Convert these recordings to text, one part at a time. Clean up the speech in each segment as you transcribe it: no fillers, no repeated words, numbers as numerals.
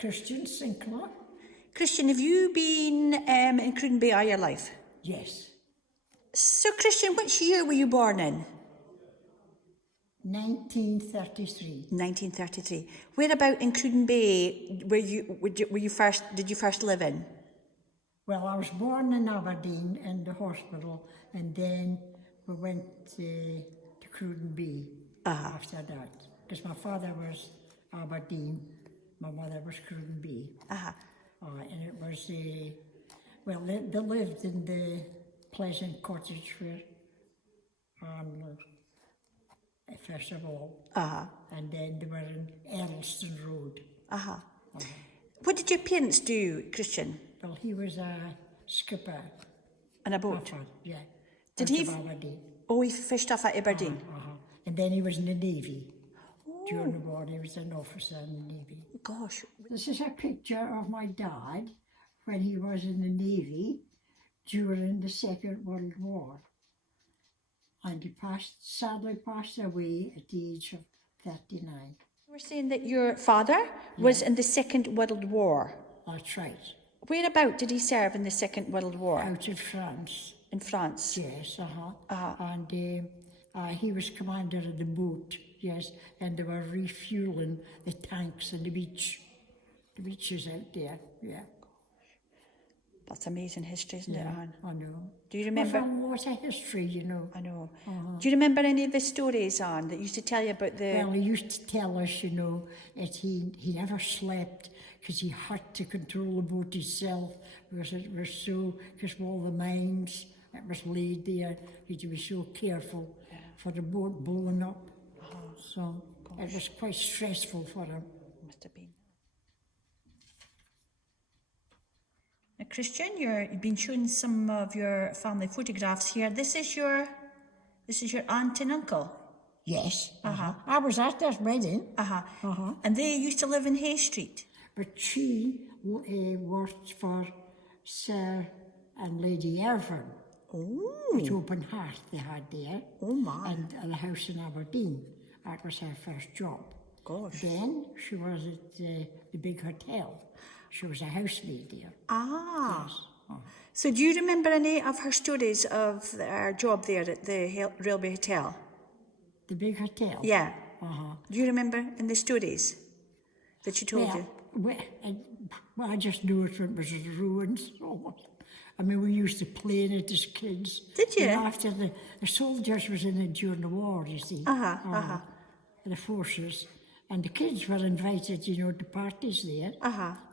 Christian Sinclair? Christian, have you been in Cruden Bay all your life? Yes. So, Christian, which year were you born in? 1933. 1933. Where about in Cruden Bay did you first live in? Well, I was born in Aberdeen in the hospital, and then we went to Cruden Bay after that. Because my father was Aberdeen, my mother was Cruden Bay. And it was, well, they lived in the Pleasant Cottage where Anne lived, first of all. And then they were in Earlston Road. What did your parents do, Christian? Well, he was a skipper. On a boat? Yeah. Did he? Aberdeen. Oh, he fished off at Aberdeen. And then he was in the Navy. During the war, he was an officer in the Navy. Gosh. This is a picture of my dad when he was in the Navy during the Second World War. And he sadly passed away at the age of 39. You were saying that your father was in the Second World War. That's right. Whereabout did he serve in the Second World War? Out in France. In France? Yes, And he was commander of the boat, yes, and they were refueling the tanks on the beach. The beaches out there, yeah. That's amazing history, isn't it, Anne? I know. Do you remember? There's a lot of history, you know. I know. Do you remember any of the stories, Anne, that used to tell you about the... Well, he used to tell us, you know, that he never slept because he had to control the boat himself because it was so, because of all the mines that was laid there, he had to be so careful for the boat blowing up. So it was quite stressful for him. Must have been. Now, Christian, you've been showing some of your family photographs here. This is your aunt and uncle. Yes. I was at their wedding. And they used to live in Hay Street. But she worked for Sir and Lady Irvine. Oh. Which open hearth they had there. Oh my. And a house in Aberdeen. That was her first job. Gosh. Then she was at the big hotel. She was a housemaid there. Yes. So do you remember any of her stories of her job there at the Railway Hotel? The big hotel? Yeah. Do you remember in the stories that she told you? Well, I just knew it was ruins. I mean, we used to play in it as kids. Did you? And after the soldiers was in it during the war, you see. The forces. And the kids were invited, you know, to parties there.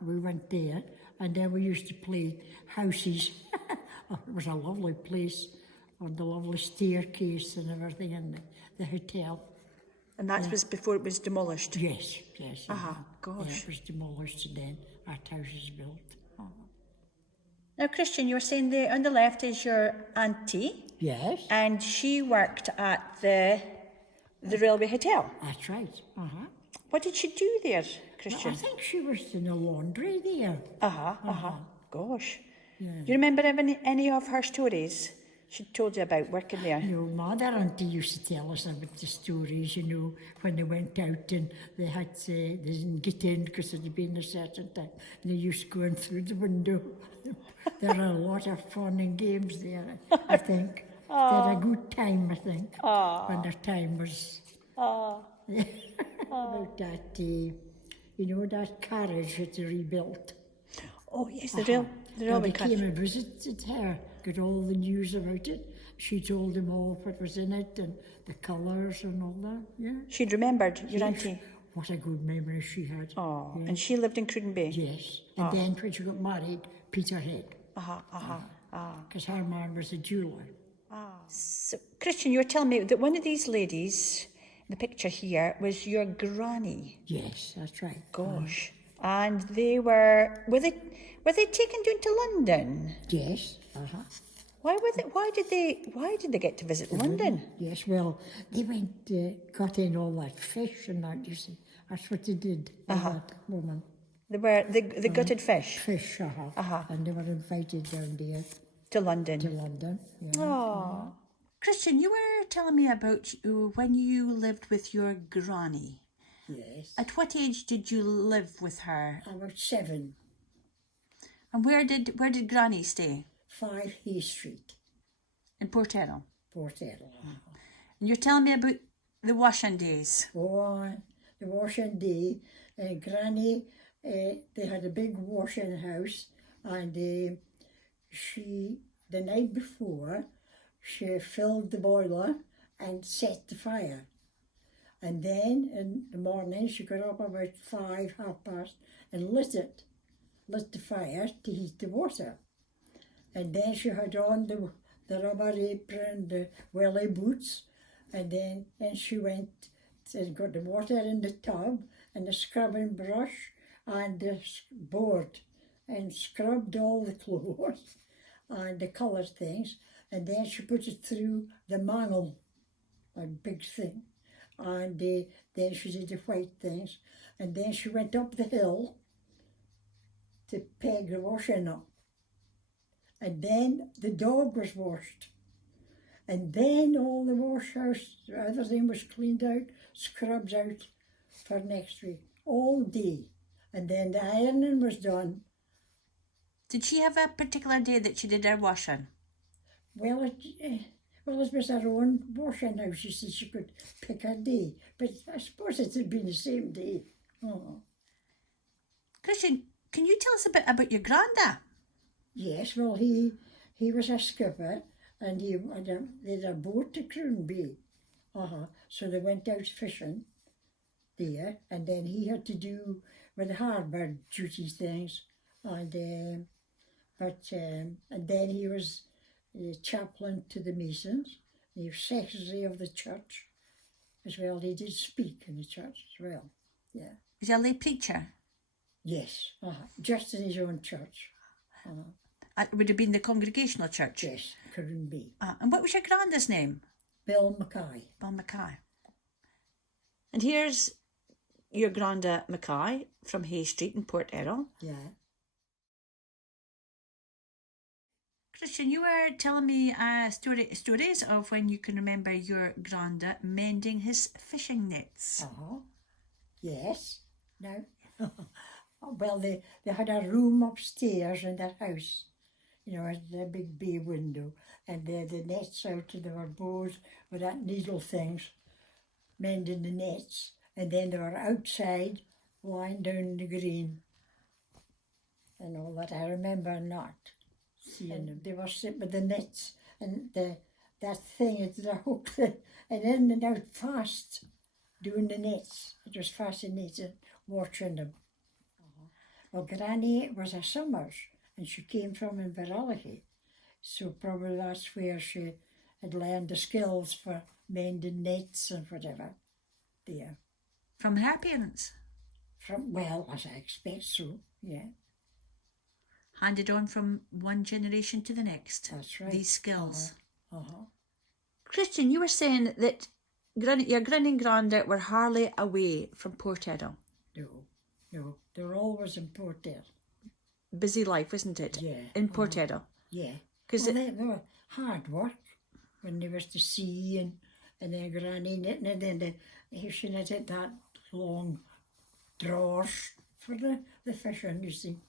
We went there, and then we used to play houses. It was a lovely place, on the lovely staircase and everything in the hotel. And that was before it was demolished? Yes. Gosh. Yeah, it was demolished, and then our house was built. Now, Christian, you were saying there on the left is your auntie. Yes. And she worked at the Railway Hotel. That's right. What did she do there, Christian? I think she was in a laundry there. Gosh. Yeah. Do you remember any of her stories she told you about working there? No, my other auntie used to tell us about the stories, you know, when they went out and they didn't get in because it had been a certain time. And they used to go in through the window. There are a lot of fun and games there, I think. They had a good time, I think, when their time was... About that, you know, that carriage that they rebuilt. Oh, yes, the railway carriage. They came and visited her, got all the news about it. She told them all what was in it and the colours and all that, yeah. She'd remembered, your auntie? What a good memory she had. Oh, yeah. And she lived in Cruden Bay? Yes. And then when she got married, Peterhead. Because her man was a jeweller. So, Christian, you were telling me that one of these ladies... The picture here was your granny. Yes, that's right. Gosh. And they were they taken down to London? Yes. Why did they get to visit London? Yes, well, they went, got in all that fish and that, you see. That's what they did, that woman. They gutted fish? Fish, And they were invited down there. To London? To London, yeah. Oh. Christian, you were telling me about when you lived with your granny. Yes. At what age did you live with her? About 7, And where did Granny stay? 5 Hay Street, In Portero. Port Edel. And you're telling me about the washing days. Oh, the washing day, Granny, they had a big washing house, and the night before, she filled the boiler and set the fire. And then in the morning, she got up about 5, 5:30, and lit the fire to heat the water. And then she had on the rubber apron, the welly boots, and then she went and got the water in the tub and the scrubbing brush and the board, and scrubbed all the clothes and the coloured things, and then she put it through the mangle, a big thing, and then she did the white things, and then she went up the hill to peg the washing up. And then the dog was washed. And then all the wash house, everything was cleaned out, scrubbed out for next week, all day. And then the ironing was done. Did she have a particular day that she did her washing? Well, it was her own washing house. She said she could pick a day. But I suppose it had been the same day. Oh. Christian, can you tell us a bit about your granda? Yes, well, he was a skipper, and they had a boat to Cruden. So they went out fishing there, and then he had to do with the harbour duty things, and then he was chaplain to the Masons. He was secretary of the church as well. He did speak in the church as well. Yeah. Was he a lay preacher? Yes. Just in his own church. It would have been the Congregational Church? Yes, Cruden. And what was your granda's name? Bill Mackay. Bill Mackay. And here's your granda Mackay from Hay Street in Port Errol. Yeah. Christian, you were telling me stories of when you can remember your granda mending his fishing nets. Yes. No. Well, they had a room upstairs in their house, you know, a big bay window, and they had the nets out, and they were bows with that needle things, mending the nets, and then they were outside, lying down the green, and all that. I remember not seeing them. They were sitting with the nets, and that thing, it's a hook, and in and out fast, doing the nets. It was fascinating watching them. Well, Granny was a Summers, and she came from Inverrowleigh, so probably that's where she had learned the skills for mending nets and whatever there. From her parents? Well, as I expect so, yeah. Handed on from one generation to the next. That's right. These skills. Uh-huh. Christian, you were saying that your granny and granda were hardly away from Port Errol. No, they're always in Port Errol. Busy life, isn't it? Yeah. In Port Errol. Yeah. Because they were hard work when they was to sea, and then Granny knitting, and then she knitted that long drawers for the fishing, you see,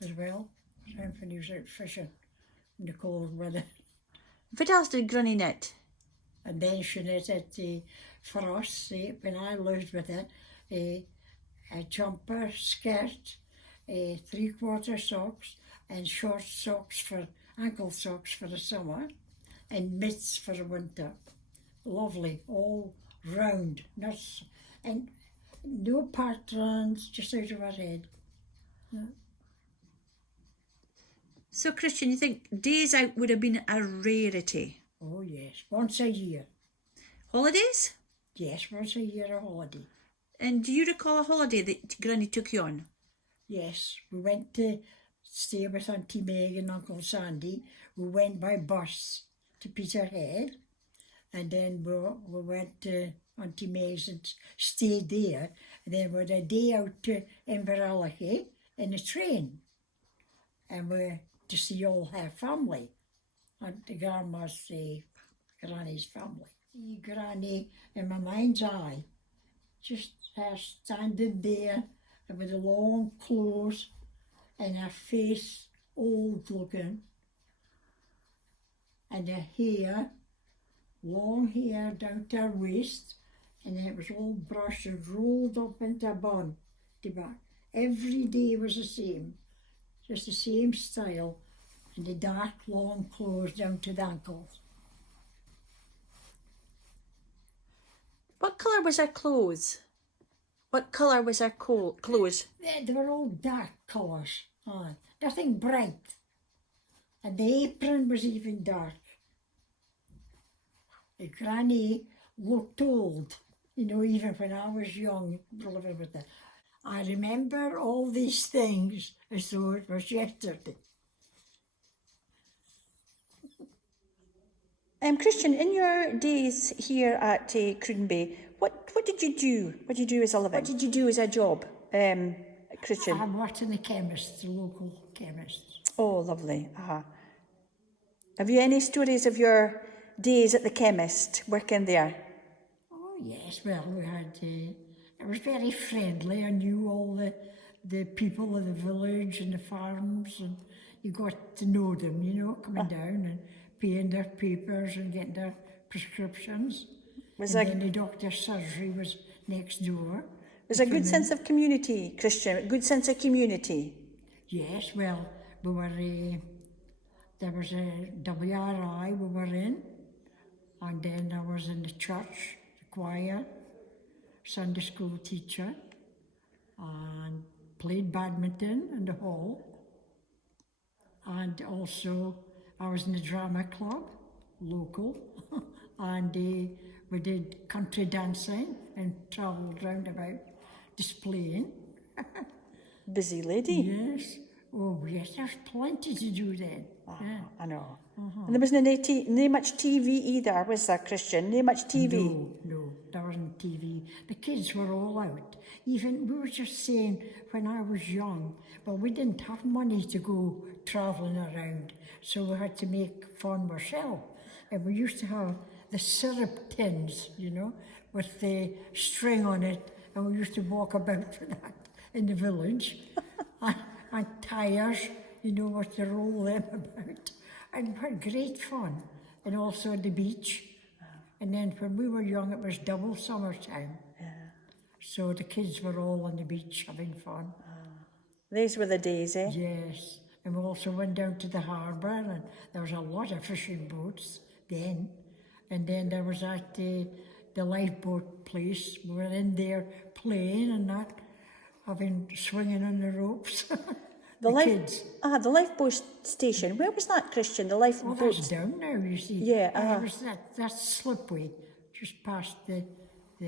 as well. When he was out fishing in the cold weather. what else did granny knit? And then she knitted for us, when I lived with it, a jumper, skirt, 3/4 socks, and short socks ankle socks for the summer, and mitts for the winter. Lovely, all round, and no patterns, just out of her head. Yeah. So, Christian, you think days out would have been a rarity? Oh yes, once a year. Holidays? Yes, once a year a holiday. And do you recall a holiday that Granny took you on? Yes, we went to stay with Auntie Meg and Uncle Sandy. We went by bus to Peterhead, and then we went to Auntie Meg's and stayed there. And then we had a day out to Inverrowleigh in a train, and we to see all her family, and the grandma's Granny's family. See Granny in my mind's eye, just her standing there with the long clothes and her face old looking, and her hair, long hair down to her waist, and then it was all brushed and rolled up into a bun to back. Every day was the same, just the same style, and the dark long clothes down to the ankles. What colour was her clothes? What colour was her clothes? They were all dark colours, nothing bright. And the apron was even dark. The granny looked old, you know, even when I was young, living with her. I remember all these things as though it was yesterday. Christian, in your days here at Cruden Bay, what did you do? What did you do as a living? What did you do as a job, Christian? I worked in the chemist, the local chemist. Oh, lovely. Have you any stories of your days at the chemist, working there? Oh yes, well we had, it was very friendly. I knew all the people of the village and the farms, and you got to know them, you know, coming down and paying their papers and getting their prescriptions. Then the doctor's surgery was next door. There's a good sense of community, Christian, a good sense of community. Yes, well, we were, there was a WRI we were in, and then I was in the church, the choir, Sunday school teacher, and played badminton in the hall. And also I was in the drama club, local, and we did country dancing and travelled round about displaying. Busy lady. Yes. Oh yes, there's plenty to do then. Yeah. I know. And there wasn't no much TV either, was there, Christian? No much TV? No, there wasn't TV. The kids were all out. Even, we were just saying, when I was young, well, we didn't have money to go travelling around, so we had to make fun ourselves. And we used to have the syrup tins, you know, with the string on it, and we used to walk about with that in the village. and tyres, you know, what to roll them about. And we had great fun. And also at the beach. And then when we were young, it was double summertime. Yeah. So the kids were all on the beach having fun. These were the days, eh? Yes. And we also went down to the harbour, and there was a lot of fishing boats then. And then there was at the lifeboat place. We were in there playing and that, swinging on the ropes. Kids. The lifeboat station. Where was that, Christian? The lifeboat. Oh, that's down now, you see. Yeah. It was that's Slipway, just past the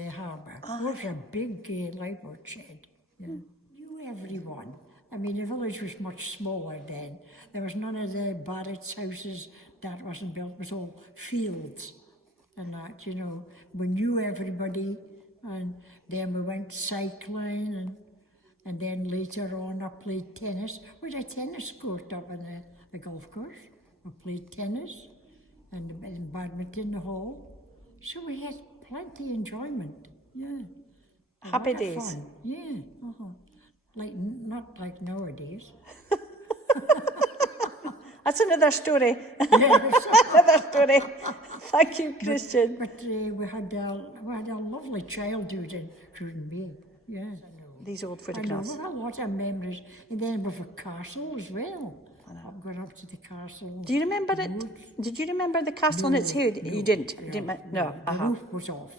harbour. It was a big lifeboat shed. Yeah. Knew everyone. I mean, the village was much smaller then. There was none of the barracks houses that wasn't built. It was all fields and that, you know. We knew everybody, and then we went cycling, and then later on I played tennis. We had a tennis court up in the golf course. We played tennis and badminton in the hall. So we had plenty of enjoyment, yeah. Happy days. Fun. Yeah, not like nowadays. That's another story. Yes. Another story. Thank you, Christian. But we had a lovely childhood in Cruden Bay, yeah. These old I photographs. know, a lot of memories. And then with a castle as well. I've gone up to the castle. Do you remember it? Did you remember the castle in its hood? No, you didn't? The roof was off.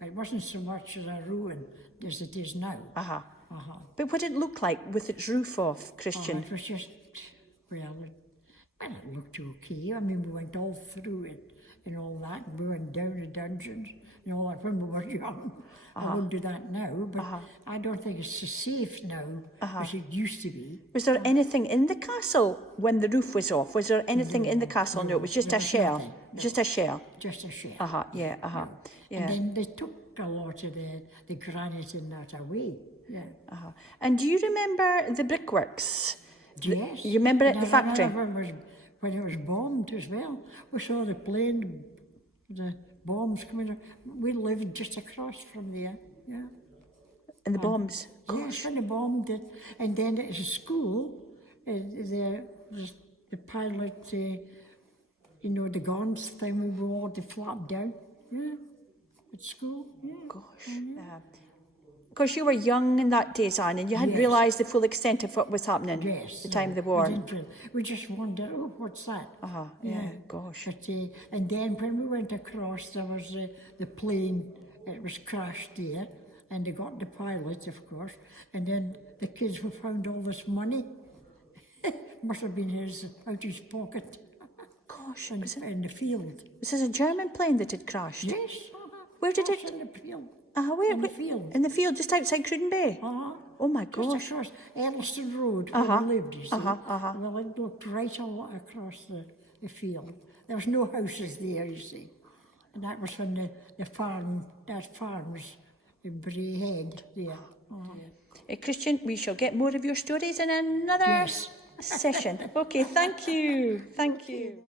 It wasn't so much as a ruin as it is now. But what did it look like with its roof off, Christian? It was just, well, it looked okay. I mean, we went all through it and all that, and we went down the dungeons and all that when we were young. I wouldn't do that now, but I don't think it's so safe now as it used to be. Was there anything in the castle when the roof was off? Was there anything in the castle? No, it was just a shell. Nothing, no. Just a shell. Just a shell. Yeah. And then they took a lot of the granite and that away. Yeah. And do you remember the brickworks? Yes. You remember at the factory? When it was bombed as well. We saw the plane, the bombs coming. We lived just across from there. Yeah. And the bombs. Yes, when they bombed it. And then at school, the pilot, you know, the guns thing we wore, they flapped down. Yeah, at school. Yeah. Gosh. Of course, you were young in that days, Anne, and you hadn't Yes. realised the full extent of what was happening Yes. at the time of the We war. didn't we just wondered, oh, what's that? Yeah, gosh. But, and then when we went across, there was the plane, it was crashed there, and they got the pilot, of course, and then the kids were found all this money. Must have been out of his pocket. Gosh, In the field. was this a German plane that had crashed? Yes. Where did Crashed it? in the field. Where? In the field. In the field, just outside Cruden Bay? Oh my Just gosh. across Elliston Road, where we lived, you see. Well, it looked right across the field. There was no houses there, you see. And that was when that farm was in Braehead there. Christian, we shall get more of your stories in another Yes. session. Okay, thank you. Thank you.